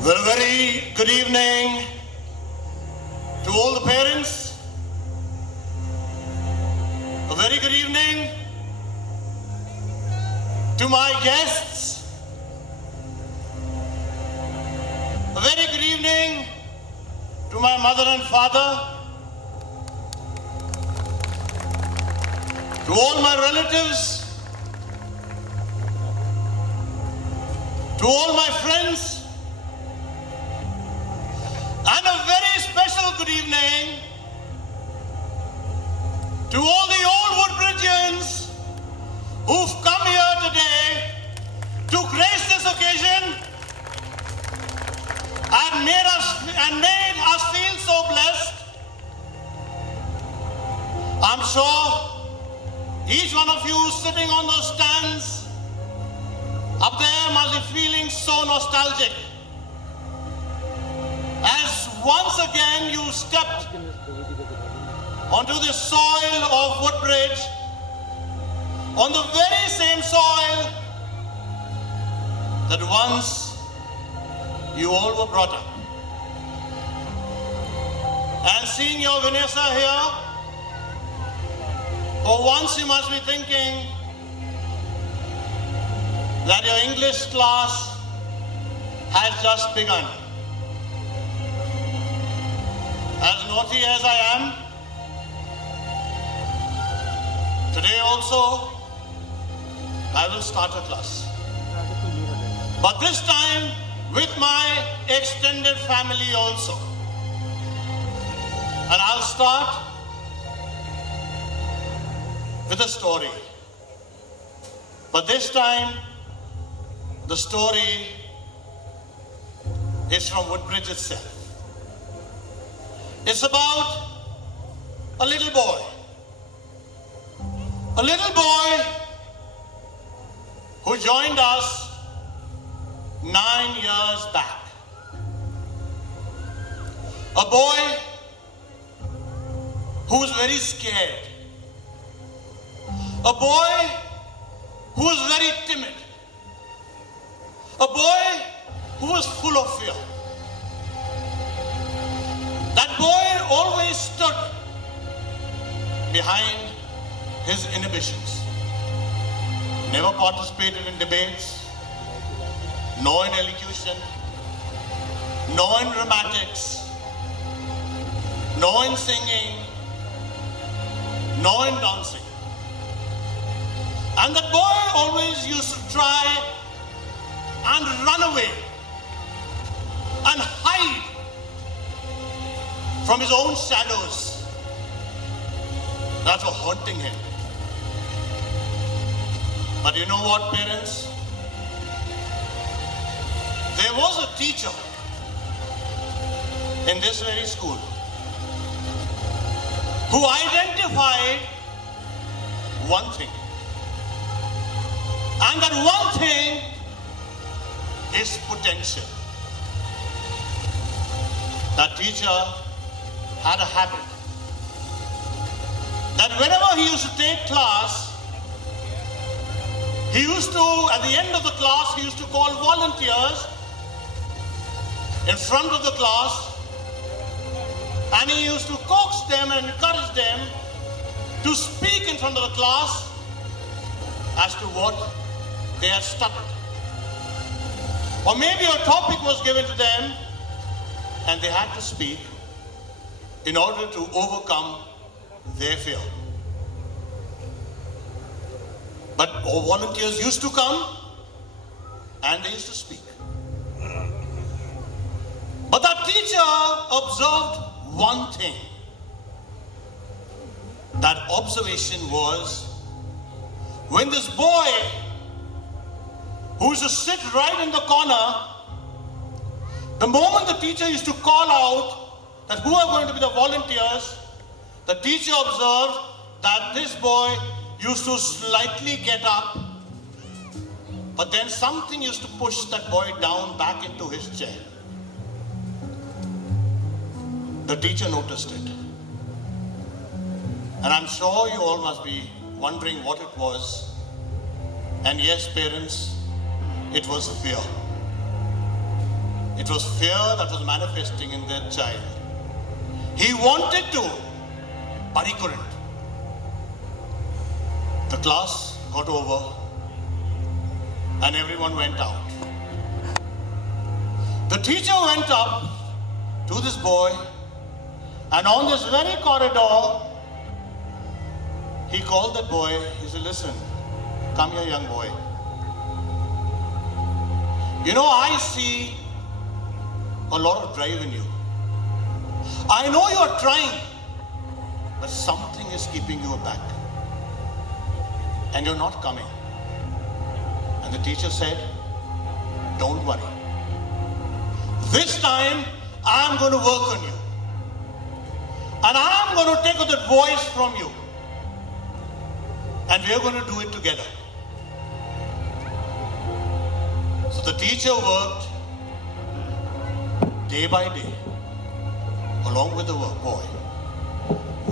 Well, very good evening to all the parents. A very good evening to my guests. A very good evening to my mother and father. To all my relatives. To all my friends. And a very special good evening to all the old Woodbridgians who've come here today to grace this occasion and made us feel so blessed. I'm sure each one of you sitting on those stands up there must be feeling so nostalgic. As once again you stepped onto the soil of Woodbridge, on the very same soil that once you all were brought up. And seeing your Vanessa here, for once you must be thinking that your English class has just begun. As naughty as I am, today also I will start a class. But this time with my extended family also. And I'll start with a story. But this time the story is from Woodbridge itself. It's about a little boy. A little boy who joined us 9 years back. A boy who was very scared. A boy who was very timid. A boy who was full of fear. That boy always stood behind his inhibitions. Never participated in debates, nor in elocution, nor in dramatics, nor in singing, nor in dancing. And that boy always used to try and run away and hide from his own shadows that were haunting him. But you know what, parents? There was a teacher in this very school who identified one thing. And that one thing is potential. That teacher had a habit that whenever he used to take class, he used to, at the end of the class, he used to call volunteers in front of the class, and he used to coax them and encourage them to speak in front of the class as to what they had studied. Or maybe a topic was given to them and they had to speak in order to overcome their fear. But volunteers used to come and they used to speak. But that teacher observed one thing. That observation was when this boy who used to sit right in the corner, the moment the teacher used to call out that who are going to be the volunteers, the teacher observed that this boy used to slightly get up, but then something used to push that boy down back into his chair. The teacher noticed it. And I'm sure you all must be wondering what it was. And yes, parents, it was fear. It was fear that was manifesting in that child. He wanted to, but he couldn't. The class got over and everyone went out. The teacher went up to this boy, and on this very corridor, he called that boy. He said, listen, come here, young boy. You know, I see a lot of drive in you. I know you are trying, but something is keeping you back. And you're not coming. And the teacher said, don't worry. This time, I'm going to work on you. And I'm going to take that voice from you. And we're going to do it together. So the teacher worked day by day, along with the boy,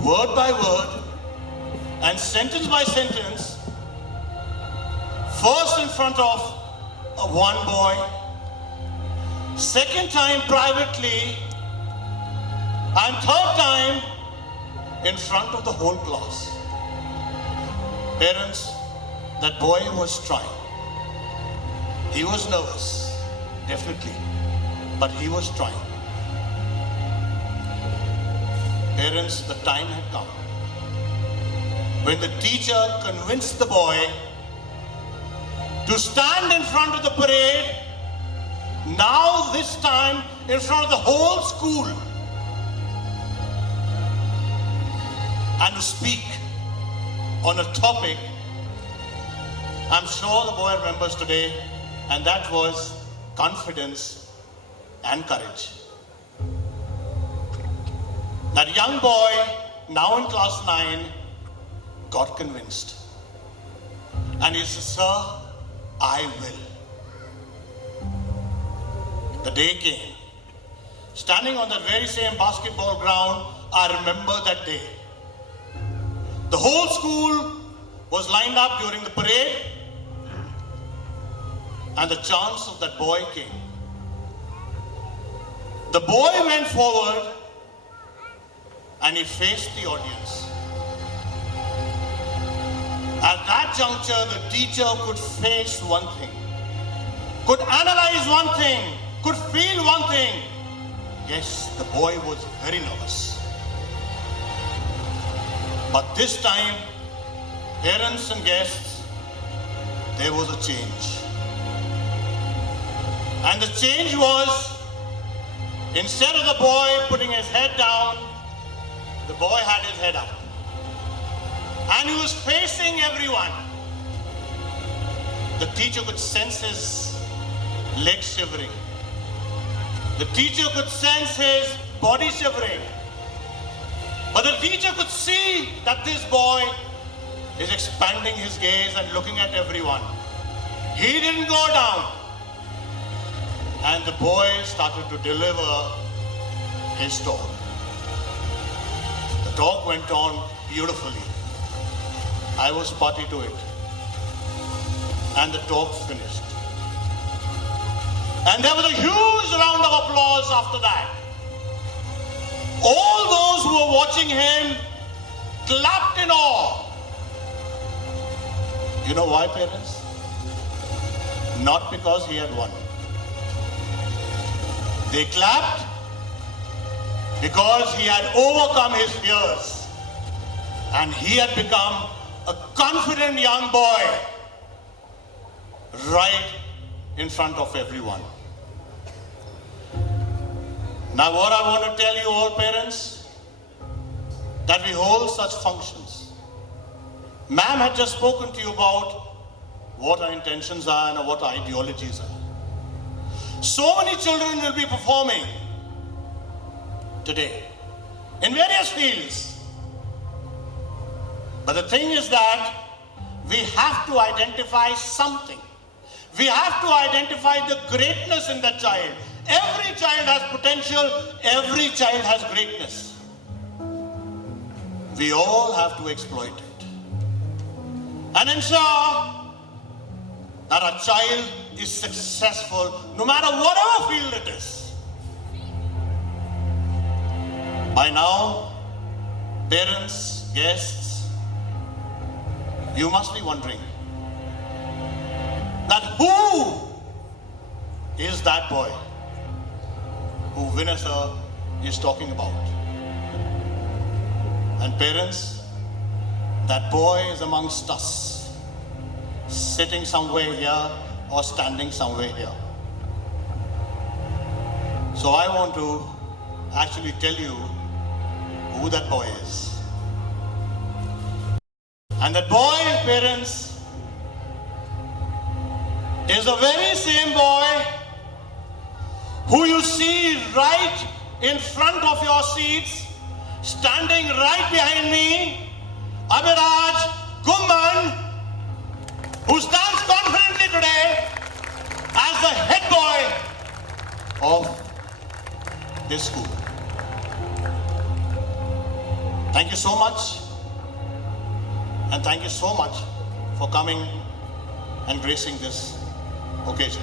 word by word, and sentence by sentence, first in front of one boy, second time privately, and third time in front of the whole class. Parents, that boy was trying. He was nervous, definitely, but he was trying. Parents, the time had come when the teacher convinced the boy to stand in front of the parade, now this time in front of the whole school, and to speak on a topic I'm sure the boy remembers today, and that was confidence and courage. That young boy, now in class 9, got convinced. And he said, sir, I will. The day came. Standing on that very same basketball ground, I remember that day. The whole school was lined up during the parade, and the chance of that boy came. The boy went forward and he faced the audience. At that juncture, the teacher could face one thing, could analyze one thing, could feel one thing. Yes, the boy was very nervous. But this time, parents and guests, there was a change. And the change was, instead of the boy putting his head down, the boy had his head up. And he was facing everyone. The teacher could sense his legs shivering. The teacher could sense his body shivering. But the teacher could see that this boy is expanding his gaze and looking at everyone. He didn't go down. And the boy started to deliver his talk. The talk went on beautifully. I was party to it. And the talk finished. And there was a huge round of applause after that. All those who were watching him clapped in awe. You know why, parents? Not because he had won. They clapped because he had overcome his fears and he had become a confident young boy right in front of everyone. Now what I want to tell you all parents, that we hold such functions. Ma'am had just spoken to you about what our intentions are and what our ideologies are. So many children will be performing today in various fields. But the thing is that we have to identify something. We have to identify the greatness in that child. Every child has potential. Every child has greatness. We all have to exploit it and ensure that our child is successful, no matter whatever field it is. By now, parents, guests, you must be wondering that who is that boy who Vinay sir is talking about? And parents, that boy is amongst us, sitting somewhere here or standing somewhere here. So I want to actually tell you who that boy is. And that boy, parents, is the very same boy who you see right in front of your seats, standing right behind me, Abhiraj Gumman, who stands confidently today as the head boy of this school. Thank you so much, and thank you so much for coming and gracing this occasion.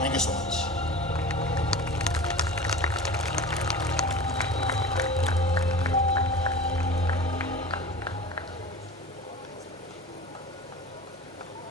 Thank you so much.